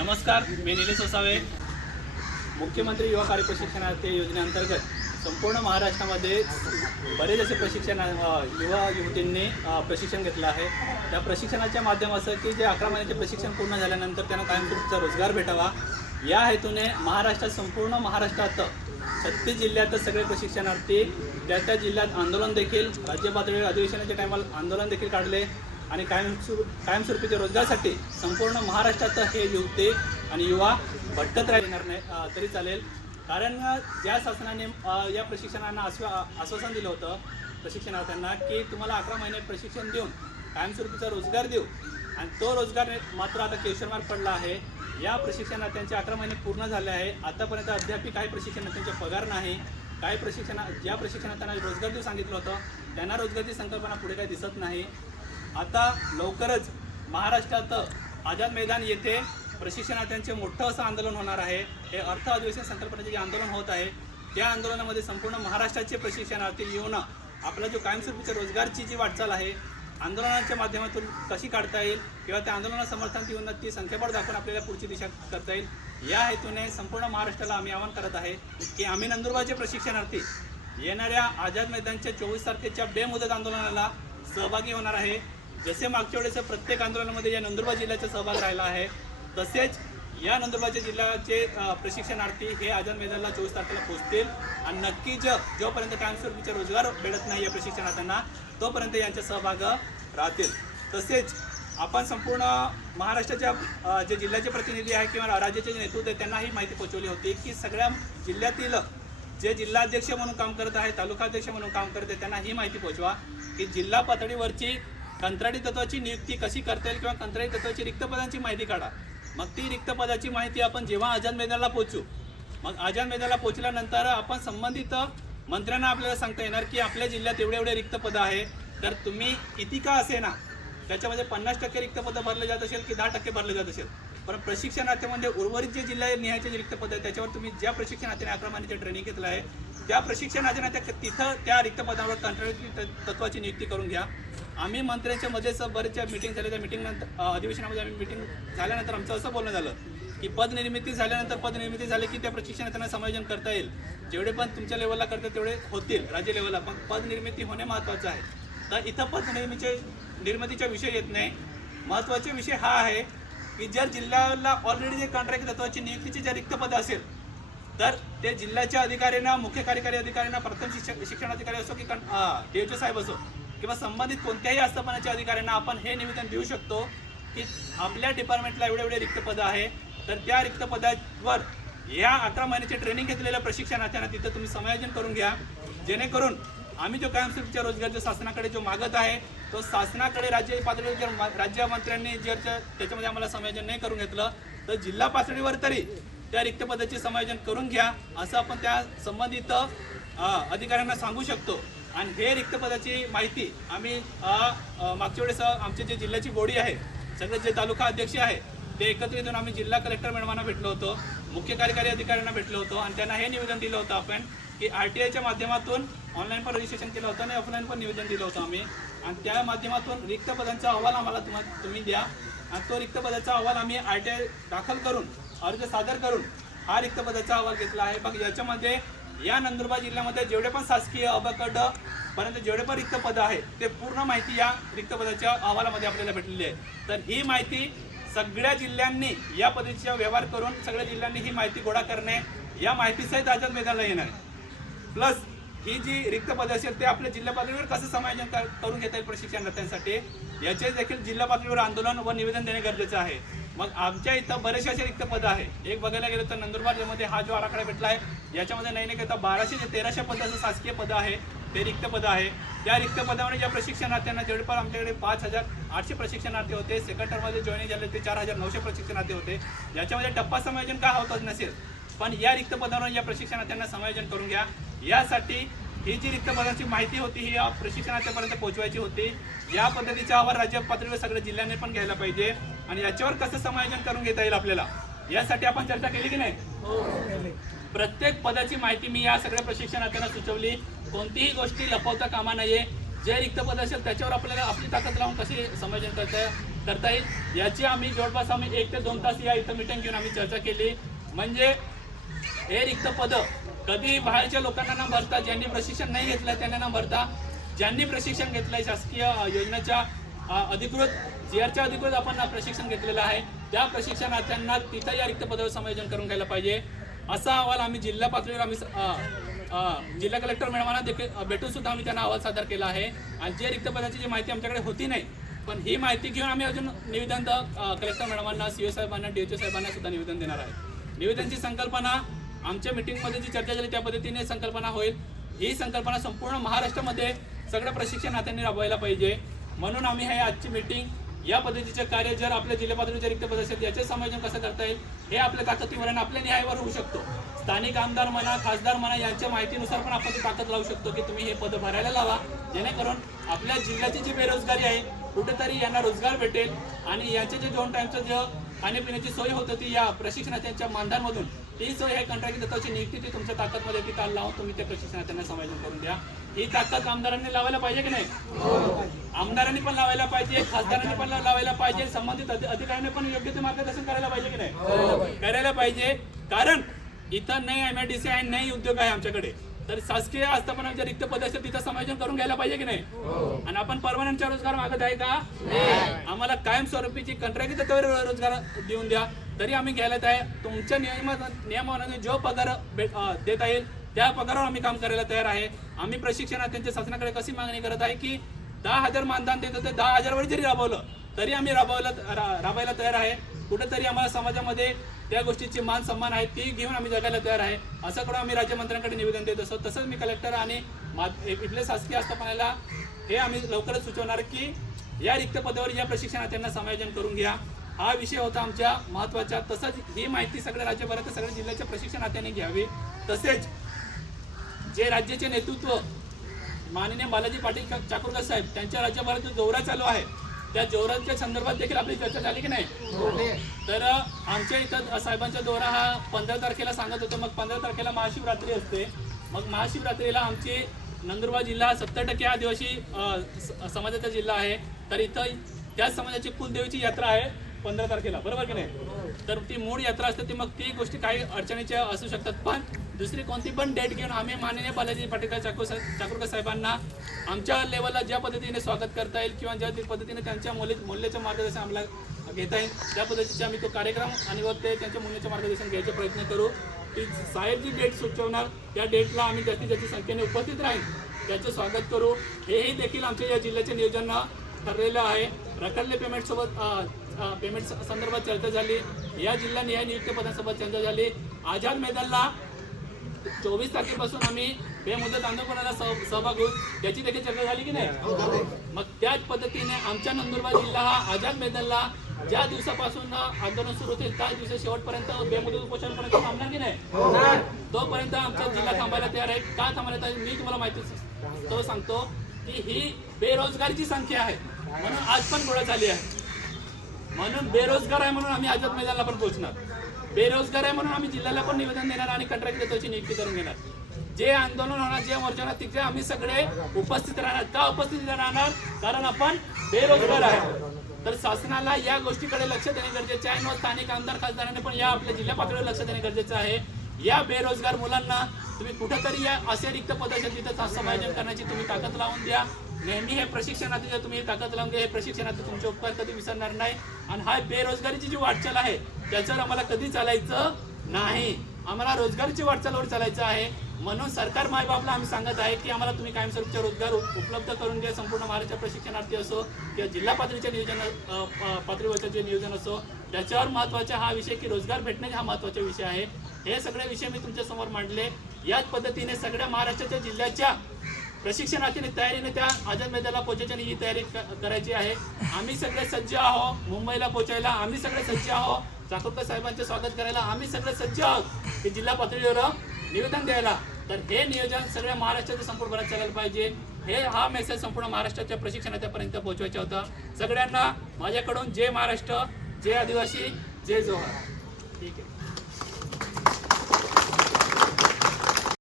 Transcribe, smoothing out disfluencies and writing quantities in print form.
नमस्कार, मी निलेश वसावे. मुख्यमंत्री युवा कार्य प्रशिक्षणार्थी योजनेअंतर्गत संपूर्ण महाराष्ट्रामध्ये बरेच असे युवा युवतींनी प्रशिक्षण घेतलं आहे. त्या प्रशिक्षणाच्या माध्यम असं की जे 11 महिन्याचे प्रशिक्षण पूर्ण झाल्यानंतर त्यांना कायमस्वरूपीचा रोजगार भेटावा या हेतूने महाराष्ट्रात संपूर्ण महाराष्ट्रात 36 जिल्ह्यात सगळे प्रशिक्षणार्थी त्या जिल्ह्यात आंदोलन देखील राज्य पातळीवर अधिवेशनाच्या टायमाला आंदोलन देखील काढले आणि कायमस्वरूपीच्या रोजगारासाठी संपूर्ण महाराष्ट्रात हे युवती आणि युवा भटकत राहणार नाही तरी चालेल. कारण ज्या शासनाने या प्रशिक्षणांना आश्वासन दिलं होतं प्रशिक्षणार्थ्यांना की तुम्हाला 11 महिने प्रशिक्षण देऊन कायमस्वरूपीचा रोजगार देऊ आणि तो रोजगार मात्र आता केशरमार्ग पडला आहे. या प्रशिक्षणार्थ्यांचे 11 महिने पूर्ण झाले आहे. आतापर्यंत अद्याप काही प्रशिक्षणार्थ्यांचे पगार नाही. काही ज्या प्रशिक्षणार्थ्यांना रोजगार देऊ सांगितलं होतं त्यांना रोजगाराची संकल्पना पुढे काही दिसत नाही. आता लवकरच महाराष्ट्रात आझाद मैदान येथे प्रशिक्षणार्थ्यांचे मोठं असं आंदोलन होणार आहे. हे अर्थ अधिवेशन संकल्पनेचे जे आंदोलन होत आहे त्या आंदोलनामध्ये संपूर्ण महाराष्ट्राचे प्रशिक्षणार्थी येऊन आपला जो कायमस्वरूपीच्या रोजगारची जी वाटचाल आहे आंदोलनाच्या माध्यमातून कशी काढता येईल किंवा त्या आंदोलनाला समर्थन देऊन ती संख्याबळ दाखवून आपल्याला पुढची दिशा करता येईल या हेतूने संपूर्ण महाराष्ट्राला आम्ही आवाहन करत आहे की आम्ही नंदुरबारचे प्रशिक्षणार्थी येणाऱ्या आझाद मैदानच्या 24 तारखेच्या बेमुदत आंदोलनाला सहभागी होणार आहे. जसे मागच्या वेळेस प्रत्येक आंदोलनामध्ये या नंदुरबार जिल्ह्याचा सहभाग राहिला आहे तसेच या नंदुरबारच्या जिल्ह्याचे प्रशिक्षणार्थी हे आझाद मैदानाला 24 तारखेला पोहोचतील आणि नक्कीच जोपर्यंत कायमस्वरूपीचा रोजगार मिळत नाही या प्रशिक्षणार्थ्यांना तोपर्यंत यांचा सहभाग राहतील. तसेच आपण संपूर्ण महाराष्ट्राच्या जे जिल्ह्याचे प्रतिनिधी आहे किंवा राज्याचे जे नेतृत्व आहे त्यांना ही माहिती पोहोचवली होती की सगळ्या जिल्ह्यातील जे जिल्हाध्यक्ष म्हणून काम करत आहे तालुकाध्यक्ष म्हणून काम करत आहे त्यांना ही माहिती पोहोचवा की जिल्हा पातळीवरची कंत्राटी तत्वाची नियुक्ती कशी करता येईल किंवा कंत्राटी तत्वाची रिक्त पदांची माहिती काढा. मग ती रिक्त पदाची माहिती आपण जेव्हा आझाद मैदानाला पोहोचू मग आझाद मैदानाला पोहोचल्यानंतर आपण संबंधित मंत्र्यांना आपल्याला सांगता येणार की आपल्या जिल्ह्यात एवढे रिक्त पदं आहे तर तुम्ही किती का असे ना त्याच्यामध्ये 50% रिक्त पदं भरले जात असेल की 10% भरले जात असेल पण प्रशिक्षणार्थीमध्ये उर्वरित जे जिल्हा निहायचे जे रिक्त पदं आहेत त्याच्यावर तुम्ही ज्या प्रशिक्षणार्थीने 11 महिन्याचे ट्रेनिंग घेतलं आहे त्या प्रशिक्षणार्थींना तिथं त्या रिक्त पदावर कंत्राटी तत्वाची नियुक्ती करून घ्या. आम्ही मंत्र्यांच्या मध्येच बरेचशा मिटिंग झाल्या त्या मिटिंगनंतर अधिवेशनामध्ये आम्ही मिटिंग झाल्यानंतर आमचं असं बोलणं झालं की पदनिर्मिती झाली की त्या प्रशिक्षणार्थ्यांना समायोजन करता येईल. जेवढे पण तुमच्या लेवलला करतात तेवढे होतील राज्य लेवलला पण पदनिर्मिती होणे महत्त्वाचं आहे. तर इथं निर्मितीचा विषय येत नाही. महत्त्वाचा विषय हा आहे की जर जिल्ह्याला ऑलरेडी जे कॉन्ट्रॅक्ट तत्वाची नियुक्तीची जर रिक्त पदं असेल तर ते जिल्ह्याच्या अधिकाऱ्यांना मुख्य कार्यकारी अधिकाऱ्यांना प्रथम शिक्षणाधिकारी असो की DHO साहेब असो किंवा संबंधित कोणत्याही आस्थापनाच्या अधिकाऱ्यांना आपण हे निवेदन देऊ शकतो की आपल्या डिपार्टमेंटला एवढे रिक्त पदं आहे तर त्या रिक्त पदावर या 11 महिन्याचे ट्रेनिंग घेतलेल्या प्रशिक्षणार्थ्यांना तिथं तुम्ही समायोजन करून घ्या जेणेकरून आम्ही जो कायमस्वरूपीच्या रोजगार जो शासनाकडे जो मागत आहे तो शासनाकडे राज्य पातळीवर जर राज्यमंत्र्यांनी जर त्याच्यामध्ये आम्हाला समायोजन नाही करून घेतलं तर जिल्हा पातळीवर तरी त्या रिक्त पदाचे समायोजन करून घ्या असं आपण त्या संबंधित अधिकाऱ्यांना सांगू शकतो. आणि हे रिक्त पदाची माहिती आम्ही मागच्या वेळेस आमचे जे जिल्ह्याची बॉडी आहे सगळे जे तालुका अध्यक्ष आहे ते एकत्रित येऊन आम्ही जिल्हा कलेक्टर मॅडमांना भेटलो होतो मुख्य कार्यकारी अधिकाऱ्यांना भेटलो होतो आणि त्यांना हे निवेदन दिलं होतं आपण की RTIच्या माध्यमातून ऑनलाईन पण रजिस्ट्रेशन केलं होतं आणि ऑफलाईन पण निवेदन दिलं होतं आम्ही आणि त्या माध्यमातून रिक्त पदांचा अहवाल आम्हाला तुम्ही द्या आणि तो रिक्त पदाचा अहवाल आम्ही RTI दाखल करून अर्ज सादर करून हा रिक्त पदाचा अहवाल घेतला आहे. मग याच्यामध्ये या नंदुरबार जिल्ह्यामध्ये जेवढे पण शासकीय अबकड पर्यंत जेवढे पण रिक्त पदं आहेत ते पूर्ण माहिती या रिक्त पदाच्या अहवालामध्ये आपल्याला भेटलेली आहे. तर ही माहिती सगळ्या जिल्ह्यांनी या पद्धतीचा व्यवहार करून सगळ्या जिल्ह्यांनी ही माहिती गोळा करणे या माहितीसहित आझाद मैदानाला येणार आहे. प्लस ही जी रिक्त पदं असेल ते आपल्या जिल्हा पातळीवर कसं समायोजन करून घेता येईल प्रशिक्षणार्थ्यांसाठी याचे देखील जिल्हा पातळीवर आंदोलन व निवेदन देणे गरजेचं आहे. मग आमच्या इथं बरेचसे असे रिक्त पदं आहे. एक बघायला गेलं तर नंदुरबार जिल्ह्यामध्ये हा जो आराखडा भेटला आहे याच्यामध्ये नाही करता 1200 ते 1300 पदाचं शासकीय पदं आहे ते रिक्त पदं आहे. त्या रिक्त पदावर ज्या प्रशिक्षणार्थ्यांना जेवढे पण आमच्याकडे 5800 प्रशिक्षणार्थी होते सेकंड टर्ममध्ये जॉईनिंग झाले ते 4900 प्रशिक्षणार्थी होते. याच्यामध्ये टप्पा समायोजन का होतच नसेल पण या रिक्त पदावर या प्रशिक्षणार्थ्यांना समायोजन करून घ्या. यासाठी ही जी रिक्त पदांची माहिती होती ही या प्रशिक्षणार्थ्यांपर्यंत पोहोचवायची होती. या पद्धतीचा अहवाल राज्य पातळीवर सगळ्या जिल्ह्यांनी पण घ्यायला पाहिजे आणि याच्यावर कसं समायोजन करून घेता येईल आपल्याला यासाठी आपण चर्चा केली की नाही. प्रत्येक पदाची माहिती मी या सगळ्या प्रशिक्षणार्थ्यांना सुचवली. कोणतीही गोष्टी लपवता कामा नये. जे रिक्त पद असेल त्याच्यावर आपल्याला आपली ताकद लावून कशी समायोजन करता करता येईल याची आम्ही जवळपास 1 ते 2 तास या इथं मीटिंग घेऊन आम्ही चर्चा केली. म्हणजे हे रिक्त पदं कधी बाहेरच्या लोकांना न भरता, ज्यांनी प्रशिक्षण नाही घेतलं त्यांना न भरता, ज्यांनी प्रशिक्षण घेतलंय शासकीय योजनेच्या अधिकृत GRच्या अधिकृत आपण प्रशिक्षण घेतलेलं आहे, त्या प्रशिक्षणार्थ्यांना तिथं या रिक्त पदावर समायोजन करून घ्यायला पाहिजे. असा अहवाल आम्ही जिल्हा पातळीवर आम्ही जिल्हा कलेक्टर मॅडमांना देखील भेटून सुद्धा आम्ही त्यांना अहवाल सादर केला आहे. आणि जे रिक्त पदाची जी माहिती आमच्याकडे होती नाही, पण ही माहिती घेऊन आम्ही अजून निवेदन कलेक्टर मॅडमांना, CO साहेबांना, DHO साहेबांना सुद्धा निवेदन देणार आहे. निवेदनची संकल्पना आमच्या मीटिंगमध्ये जी चर्चा झाली त्या पद्धतीने संकल्पना होईल. ही संकल्पना संपूर्ण महाराष्ट्रामध्ये सगळ्या प्रशिक्षणार्थ्यांनी राबवायला पाहिजे. म्हणून आम्ही हे आजची मीटिंग या पद्धतीचे कार्य जर आपल्या जिल्हा पातळीचे रिक्त पद असेल याचे समायोजन कसं करता येईल हे आपल्या ताकदीवर आणि आपल्या न्यायावर होऊ शकतो. स्थानिक आमदार म्हणा, खासदार म्हणा, यांच्या माहितीनुसार पण आपण ती ताकद लावू शकतो की तुम्ही हे पद भरायला लावा, जेणेकरून आपल्या जिल्ह्याची जी बेरोजगारी आहे कुठेतरी यांना रोजगार भेटेल आणि यांचे जे 2 टाईमचं जे खाण्यापिण्याची सोय होत होती या प्रशिक्षणार्थ्यांच्या मानधनामधून, ती सोय आहे कंत्राटी दत्ताची नियुक्ती ती तुमच्या ताकदमध्ये ती ताल लावून तुम्ही त्या प्रशिक्षणार्थ्यांना समायोजन करून द्या. ही ताकद आमदारांनी लावायला पाहिजे की नाही? आमदारांनी पण लावायला पाहिजे, खासदारांनी पण लावायला पाहिजे, संबंधित अधिकाऱ्यांनी पण योग्य ते मार्गदर्शन करायला पाहिजे की नाही? करायला पाहिजे. कारण इथं नाही MIDC आहे, नाही उद्योग आहे आमच्याकडे, तर शासकीय आस्थापनाचे रिक्त पद असेल तिथं समायोजन करून घ्यायला पाहिजे की नाही? आणि आपण परमनंटचा रोजगार मागत आहे का? आम्हाला कायमस्वरूपीची कंत्राटी तत्त्वावर रोजगार देऊन द्या तरी आम्ही घ्यायला तयार. तुमच्या नियमानुसार जो पगार देता येईल त्या पगारावर आम्ही काम करायला तयार आहे. आम्ही प्रशिक्षणार्थ्यांच्या शासनाकडे कशी मागणी करत आहे की 10,000 मानधन देत होते, 10,000 वर जरी राबवलं तरी आम्ही राबायला तयार आहे. कुठेतरी आम्हाला समाजामध्ये त्या गोष्टीची मान सन्मान आहे ती घेऊन आम्ही जगायला तयार आहे. असं करून आम्ही राज्यमंत्र्यांकडे निवेदन देत असतो. तसंच मी कलेक्टर आणि इथले शासकीय आस्थापनाला हे आम्ही लवकरच सुचवणार की या रिक्त पदावर या प्रशिक्षणार्थ्यांना समायोजन करून घ्या. हा विषय होता आमच्या महत्त्वाचा. तसंच ही माहिती सगळ्या राज्यभरात सगळ्या जिल्ह्याच्या प्रशिक्षणार्थ्यांनी घ्यावी. तसेच जे राज्याचे नेतृत्व माननीय बालाजी पाटील चाकूरकर साहेब त्यांच्या राज्यभरात जो दौरा चालू आहे त्या दौऱ्याच्या संदर्भात देखील आपली चर्चा झाली की नाही? तर आमच्या इथं साहेबांचा दौरा हा 15 तारखेला सांगत होतो. मग 15 तारखेला महाशिवरात्री असते. मग महाशिवरात्रीला आमची नंदुरबार जिल्हा 70% आदिवासी समाजाचा जिल्हा आहे. तर इथं त्याच समाजाची कुलदेवीची यात्रा आहे 15 तारखेला, बरोबर की नाही? तर ती मूळ यात्रा असते ती, मग ती गोष्टी काही अडचणीच्या असू शकतात. पण दुसरी कोणती पण डेट घेऊन आम्ही माननीय बालाजी पाटील चाकूरकर साहेबांना आमच्या लेवलला ज्या पद्धतीने स्वागत करता येईल किंवा ज्या पद्धतीने त्यांच्या मूल्याचं मार्गदर्शन आम्हाला घेता येईल त्या पद्धतीचे आम्ही तो कार्यक्रम आणि व ते त्यांच्या मूल्याचं मार्गदर्शन घ्यायचा प्रयत्न करू. ती साहेब जी डेट सुचवणार त्या डेटला आम्ही जास्तीत जास्त संख्येने उपस्थित राहील त्याचं स्वागत करू. हेही देखील आमच्या या जिल्ह्याच्या नियोजन ठरलेलं आहे. रखडले पेमेंट संदर्भात चर्चा झाली. या जिल्हा निहाय नियुक्त पदांसोबत चर्चा झाली. आझाद मैदानला 24 तारखेपासून आम्ही बेमुदत आंदोलनाला सहभाग होऊ याची देखील चर्चा झाली की नाही? मग त्याच पद्धतीने आमच्या नंदुरबार जिल्हा हा आझाद मैदानला ज्या दिवसापासून आंदोलन सुरू होते त्याच दिवशी शेवटपर्यंत बेमुदत उपोषणपर्यंत थांबणार की नाही? तोपर्यंत आमचा जिल्हा थांबायला तयार आहे. का थांबायला तयार? मी तुम्हाला माहिती तो सांगतो की ही बेरोजगारीची संख्या आहे म्हणून आज पण गोळा झाली आहे. म्हणून बेरोजगार आहे म्हणून आम्ही आझाद मैदानाला पण पोहोचणार. बेरोजगार आहे म्हणून आम्ही जिल्ह्याला पण निवेदन देणार आणि कंत्राटी दत्ताची नियुक्ती करून घेणार. जे आंदोलन होणार, जे मोर्चा होणार तिथे आम्ही सगळे उपस्थित राहणार. का उपस्थित राहणार? कारण आपण बेरोजगार आहे. तर शासनाला या गोष्टीकडे लक्ष देणे गरजेचे आहे. मग स्थानिक आमदार खासदारांनी पण या आपल्या जिल्हा पातळीवर लक्ष देणे गरजेचं आहे. या बेरोजगार मुलांना तुम्ही कुठेतरी या असे रिक्त पदाचे तिथं समायोजन करण्याची तुम्ही ताकद लावून द्या. नेहमी हे प्रशिक्षणार्थी जर तुम्ही ताकद लावून घ्या, हे प्रशिक्षणार्थी तुमचे उपकार कधी विसरणार नाही. आणि हा बेरोजगारीची जी वाटचाल आहे त्याच्यावर आम्हाला कधी चालायचं नाही. आम्हाला रोजगारीची वाटचालीवर चालायचं आहे. म्हणून सरकार मायबापला आम्ही सांगत आहे की आम्हाला तुम्ही कायमस्वरूपीचे रोजगार उपलब्ध करून द्या. संपूर्ण महाराष्ट्र प्रशिक्षणार्थी असो किंवा जिल्हा पातळीचे नियोजन पातळीवरचे जे नियोजन असो त्याच्यावर महत्त्वाचा हा विषय की रोजगार भेटणे हा महत्त्वाचा विषय आहे. हे सगळे विषय मी तुमच्यासमोर मांडले. याच पद्धतीने सगळ्या महाराष्ट्राच्या जिल्ह्याच्या प्रशिक्षणार्थीने तयारीने त्या आझाद मैदानाला पोहोचायची ही तयारी करायची आहे. आम्ही सगळे सज्ज आहोत मुंबईला पोहोचायला. आम्ही सगळे सज्ज आहोत चाकूरकर साहेबांचे स्वागत करायला. आम्ही सगळे सज्ज आहोत की जिल्हा पातळीवर निवेदन द्यायला. तर हे नियोजन सगळ्या महाराष्ट्राच्या संपूर्ण भरात चालायला पाहिजे. हा मेसेज संपूर्ण महाराष्ट्राच्या प्रशिक्षणार्थ्यापर्यंत पोहोचवायचा होता. सगळ्यांना माझ्याकडून जय महाराष्ट्र, जय आदिवासी, जय जोहार. ठीक आहे.